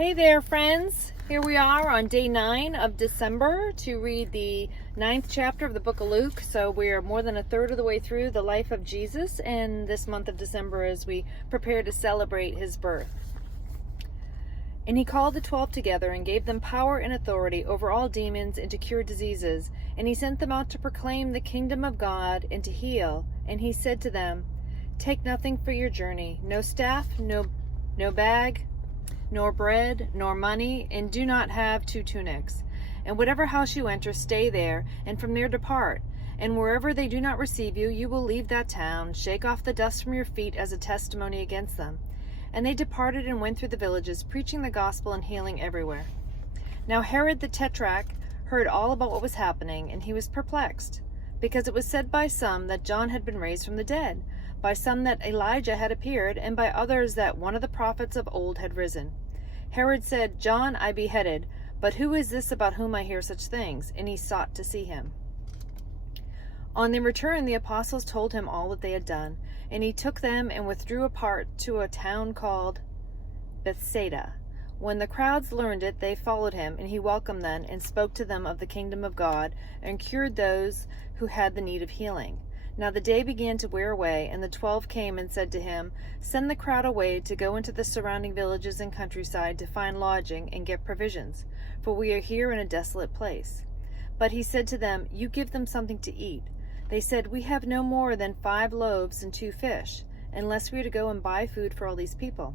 Hey there, friends. Here we are on day 9 of December to read the 9th chapter of the book of Luke. So we are more than a third of the way through the life of Jesus in this month of December as we prepare to celebrate his birth. And he called the 12 together and gave them power and authority over all demons and to cure diseases. And he sent them out to proclaim the kingdom of God and to heal. And he said to them, "Take nothing for your journey, no staff, no bag, nor bread, nor money, and do not have 2 tunics. And whatever house you enter, stay there, and from there depart. And wherever they do not receive you, you will leave that town. Shake off the dust from your feet as a testimony against them." And they departed and went through the villages, preaching the gospel and healing everywhere. Now Herod the Tetrarch heard all about what was happening, and he was perplexed, because it was said by some that John had been raised from the dead, by some that Elijah had appeared, and by others that one of the prophets of old had risen. Herod said, "John I beheaded, but who is this about whom I hear such things?" And he sought to see him. On their return, the apostles told him all that they had done, and he took them and withdrew apart to a town called Bethsaida. When the crowds learned it, they followed him, and he welcomed them and spoke to them of the kingdom of God, and cured those who had the need of healing. Now the day began to wear away, and the 12 came and said to him, "Send the crowd away to go into the surrounding villages and countryside to find lodging and get provisions, for we are here in a desolate place." But he said to them, "You give them something to eat." They said, "We have no more than 5 loaves and 2 fish, unless we are to go and buy food for all these people."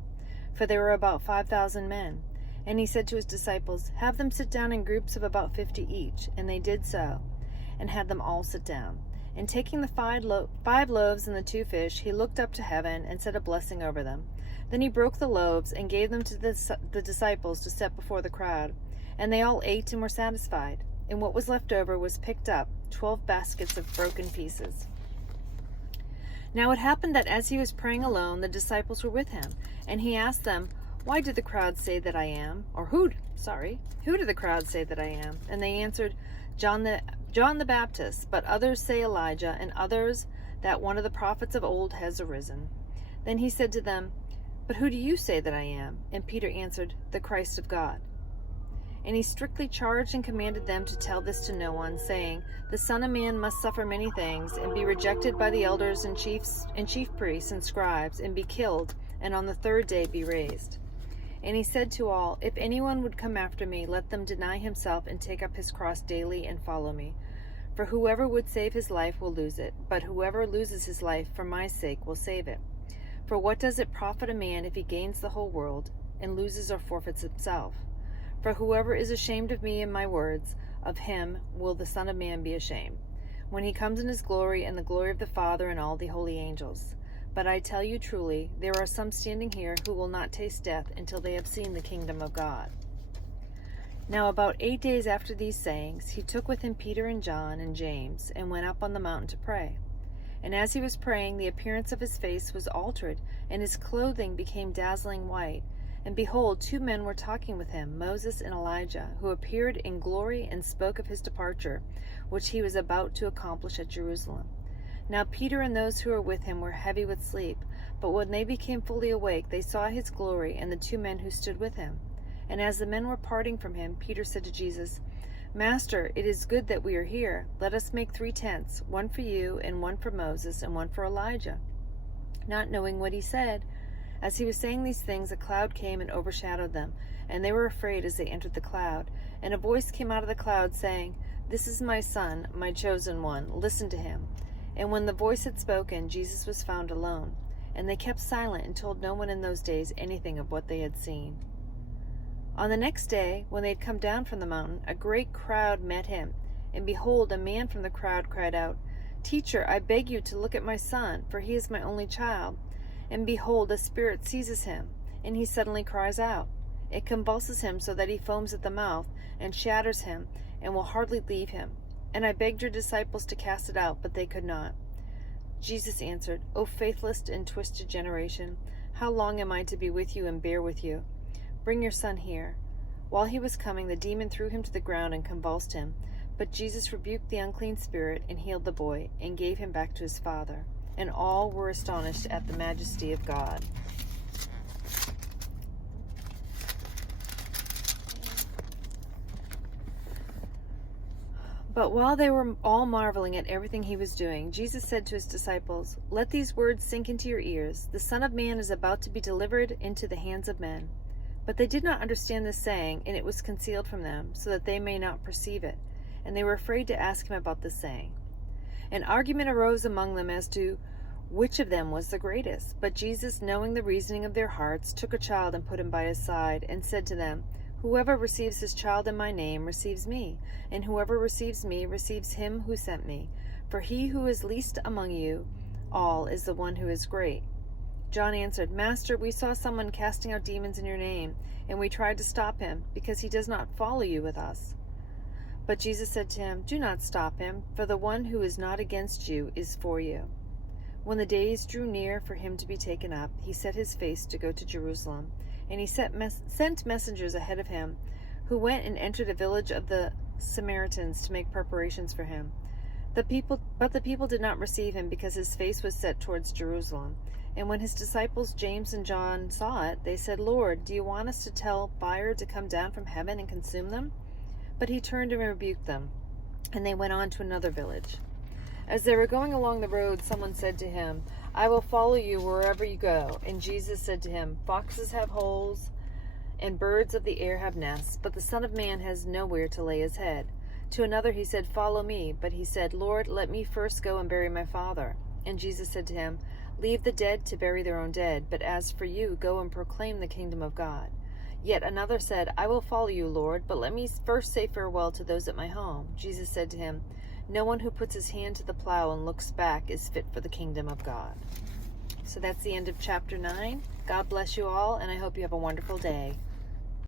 For there were about 5,000 men. And he said to his disciples, "Have them sit down in groups of about 50 each." And they did so, and had them all sit down. And taking the 5 loaves and the 2 fish, he looked up to heaven and said a blessing over them. Then he broke the loaves and gave them to the disciples to set before the crowd. And they all ate and were satisfied. And what was left over was picked up, 12 baskets of broken pieces. Now it happened that as he was praying alone, the disciples were with him. And he asked them, "Why do the crowd say that I am?" Or who do the crowd say that I am? And they answered, John the Baptist, but others say Elijah, and others that one of the prophets of old has arisen. Then he said to them, "But who do you say that I am?" And Peter answered, "The Christ of God." And he strictly charged and commanded them to tell this to no one, saying, "The Son of Man must suffer many things, and be rejected by the elders and chief priests and scribes, and be killed, and on the 3rd day be raised." And he said to all, "If anyone would come after me, let them deny himself and take up his cross daily and follow me. For whoever would save his life will lose it, but whoever loses his life for my sake will save it. For what does it profit a man if he gains the whole world and loses or forfeits himself? For whoever is ashamed of me and my words, of him will the Son of Man be ashamed, when he comes in his glory and the glory of the Father and all the holy angels. But I tell you truly, there are some standing here who will not taste death until they have seen the kingdom of God." Now about 8 days after these sayings, he took with him Peter and John and James, and went up on the mountain to pray. And as he was praying, the appearance of his face was altered, and his clothing became dazzling white. And behold, 2 men were talking with him, Moses and Elijah, who appeared in glory and spoke of his departure, which he was about to accomplish at Jerusalem. Now Peter and those who were with him were heavy with sleep, but when they became fully awake, they saw his glory and the 2 men who stood with him. And as the men were parting from him, Peter said to Jesus, "Master, it is good that we are here. Let us make 3 tents, one for you, and one for Moses, and one for Elijah." Not knowing what he said, as he was saying these things, a cloud came and overshadowed them, and they were afraid as they entered the cloud. And a voice came out of the cloud, saying, "This is my Son, my chosen one. Listen to him." And when the voice had spoken, Jesus was found alone. And they kept silent and told no one in those days anything of what they had seen. On the next day, when they had come down from the mountain, a great crowd met him. And behold, a man from the crowd cried out, "Teacher, I beg you to look at my son, for he is my only child. And behold, a spirit seizes him, and he suddenly cries out. It convulses him so that he foams at the mouth, and shatters him, and will hardly leave him. And I begged your disciples to cast it out, but they could not." Jesus answered, "O faithless and twisted generation, how long am I to be with you and bear with you? Bring your son here." While he was coming, the demon threw him to the ground and convulsed him. But Jesus rebuked the unclean spirit and healed the boy, and gave him back to his father. And all were astonished at the majesty of God. But while they were all marveling at everything he was doing, Jesus said to his disciples, "Let these words sink into your ears. The Son of Man is about to be delivered into the hands of men." But they did not understand this saying, and it was concealed from them, so that they may not perceive it. And they were afraid to ask him about this saying. An argument arose among them as to which of them was the greatest. But Jesus, knowing the reasoning of their hearts, took a child and put him by his side, and said to them, "Whoever receives this child in my name receives me, and whoever receives me receives him who sent me. For he who is least among you all is the one who is great." John answered, "Master, we saw someone casting out demons in your name, and we tried to stop him, because he does not follow you with us." But Jesus said to him, "Do not stop him, for the one who is not against you is for you." When the days drew near for him to be taken up, he set his face to go to Jerusalem, and he sent messengers ahead of him, who went and entered a village of the Samaritans to make preparations for him. But the people did not receive him, because his face was set towards Jerusalem. And when his disciples James and John saw it, they said, "Lord, do you want us to tell fire to come down from heaven and consume them?" But he turned and rebuked them, and they went on to another village. As they were going along the road, someone said to him, "I will follow you wherever you go." And Jesus said to him, "Foxes have holes, and birds of the air have nests, but the Son of Man has nowhere to lay his head." To another he said, "Follow me." But he said, "Lord, let me first go and bury my father." And Jesus said to him, "Leave the dead to bury their own dead, but as for you, go and proclaim the kingdom of God." Yet another said, "I will follow you, Lord, but let me first say farewell to those at my home." Jesus said to him, "No one who puts his hand to the plow and looks back is fit for the kingdom of God." So that's the end of chapter 9. God bless you all, and I hope you have a wonderful day.